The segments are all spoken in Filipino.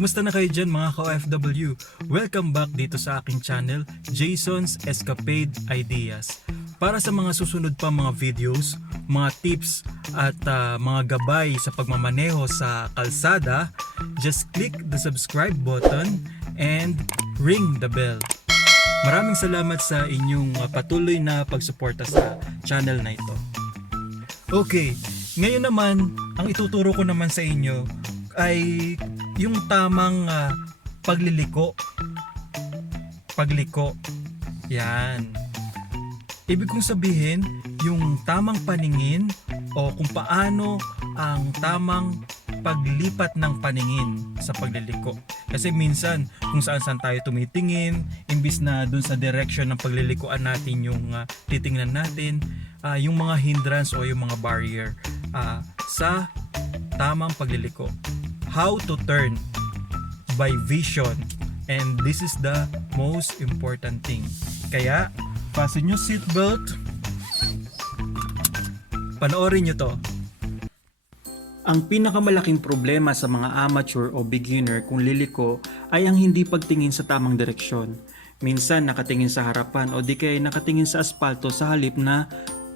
Kamusta na kayo dyan mga ka-OFW? Welcome back dito sa aking channel, Jason's Escapade Ideas. Para sa mga susunod pa mga videos, mga tips at mga gabay sa pagmamaneho sa kalsada, just click the subscribe button and ring the bell. Maraming salamat sa inyong patuloy na pagsuporta sa channel na ito. Okay, ngayon naman, ang ituturo ko naman sa inyo ay yung tamang pagliliko. Yan. Ibig kong sabihin, yung tamang paningin o kung paano ang tamang paglipat ng paningin sa pagliliko. Kasi minsan, kung saan tayo tumitingin, imbis na dun sa direction ng paglilikuan natin yung titingnan natin, yung mga hindrance o yung mga barrier sa tamang pagliliko. How to turn by vision, and this is the most important thing. Kaya fasten your seatbelt, panoorin nyo to. Ang pinakamalaking problema sa mga amateur o beginner kung liliko ay ang hindi pagtingin sa tamang direksyon. Minsan nakatingin sa harapan o di kaya nakatingin sa asfalto sa halip na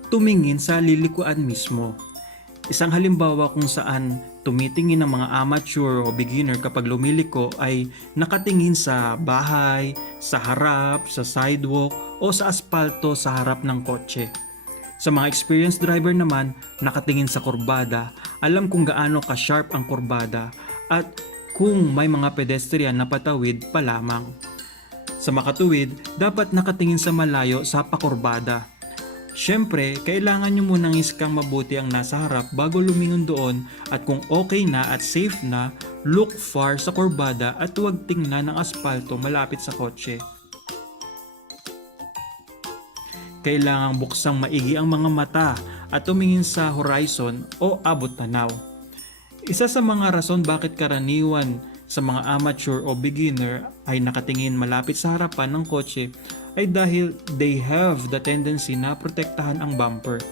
tumingin sa lilikuan mismo. Isang halimbawa kung saan tumitingin ng mga amateur o beginner kapag lumiliko ay nakatingin sa bahay, sa harap, sa sidewalk o sa asfalto sa harap ng kotse. Sa mga experienced driver naman, nakatingin sa kurbada, alam kung gaano ka-sharp ang kurbada at kung may mga pedestrian na patawid pa lamang. Sa makatuwid, dapat nakatingin sa malayo sa pakurbada. Siyempre, kailangan nyo munang iskang mabuti ang nasa harap bago lumingon doon at kung okay na at safe na, look far sa kurbada at huwag tingnan ng asfalto malapit sa kotse. Kailangang buksang maigi ang mga mata at tumingin sa horizon o abot tanaw. Isa sa mga rason bakit karaniwan sa mga amateur o beginner ay nakatingin malapit sa harapan ng kotse ay dahil they have the tendency na protektahan ang bumper.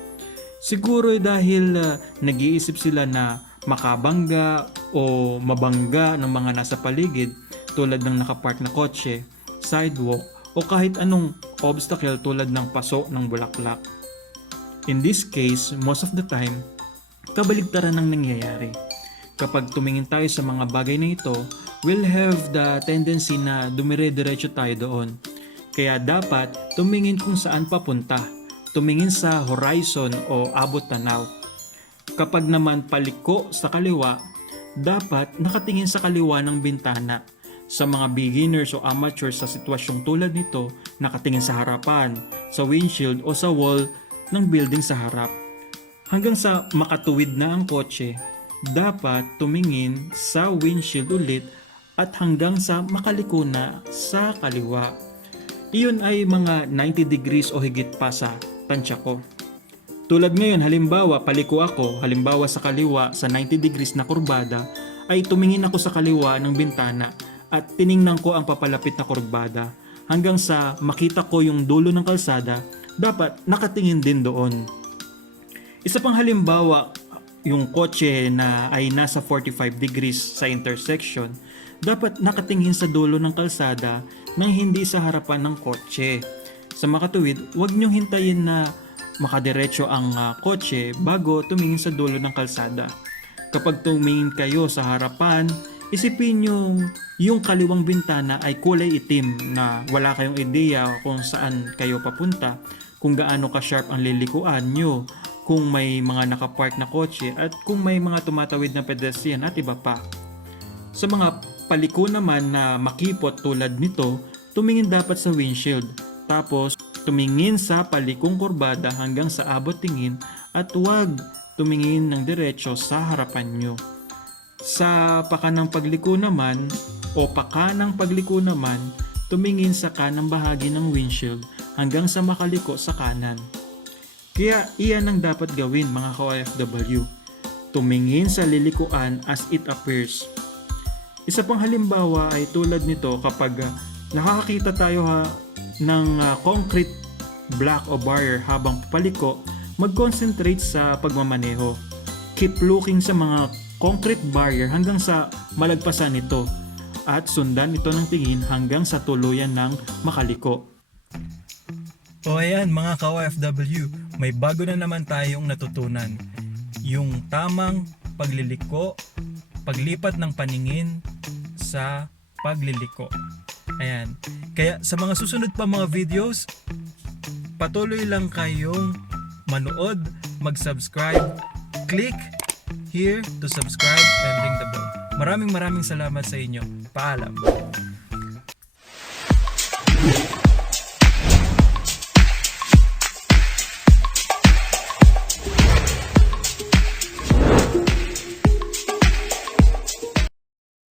Siguro dahil nag-iisip sila na makabangga o mabangga ng mga nasa paligid tulad ng nakapark na kotse, sidewalk o kahit anong obstacle tulad ng paso ng bulaklak. In this case, most of the time, kabaligtaran ang nangyayari. Kapag tumingin tayo sa mga bagay na ito, we'll have the tendency na dumire-diretso tayo doon. Kaya dapat tumingin kung saan papunta, tumingin sa horizon o abot tanaw. Kapag naman paliko sa kaliwa, dapat nakatingin sa kaliwa ng bintana. Sa mga beginners o amateurs sa sitwasyong tulad nito, nakatingin sa harapan, sa windshield o sa wall ng building sa harap. Hanggang sa makatuwid na ang kotse, dapat tumingin sa windshield ulit at hanggang sa makaliko na sa kaliwa. Iyon ay mga 90 degrees o higit pa sa tansya ko. Tulad ngayon, halimbawa paliko ako, halimbawa sa kaliwa sa 90 degrees na kurbada, ay tumingin ako sa kaliwa ng bintana at tiningnan ko ang papalapit na kurbada hanggang sa makita ko yung dulo ng kalsada, dapat nakatingin din doon. Isa pang halimbawa, yung kotse na ay nasa 45 degrees sa intersection, dapat nakatingin sa dulo ng kalsada nang hindi sa harapan ng kotse. Sa makatuwid, huwag niyong hintayin na makadiretso ang kotse bago tumingin sa dulo ng kalsada. Kapag tumingin kayo sa harapan, isipin yung kaliwang bintana ay kulay itim na wala kayong ideya kung saan kayo papunta, kung gaano ka-sharp ang lilikuan nyo, kung may mga nakapark na kotse at kung may mga tumatawid na pedestrian at iba pa. Sa mga paliko naman na makipot tulad nito, tumingin dapat sa windshield. Tapos tumingin sa palikong kurbada hanggang sa abot tingin at huwag tumingin ng diretso sa harapan nyo. Sa pakanang pagliko naman tumingin sa kanang bahagi ng windshield hanggang sa makaliko sa kanan. Kaya iyan ang dapat gawin mga ka-OFW. Tumingin sa lilikuan as it appears. Isa pang halimbawa ay tulad nito kapag nakakakita tayo ng concrete block o barrier habang paliko, mag-concentrate sa pagmamaneho. Keep looking sa mga concrete barrier hanggang sa malagpasan nito. at sundan ito ng tingin hanggang sa tuluyan ng makaliko. O ayan mga ka-OFW, may bago na naman tayong natutunan. Yung tamang pagliliko, paglipat ng paningin sa pagliliko. Ayan. Kaya sa mga susunod pa mga videos, patuloy lang kayong manood, mag-subscribe, click here to subscribe and ring the bell. Maraming salamat sa inyo. Paalam.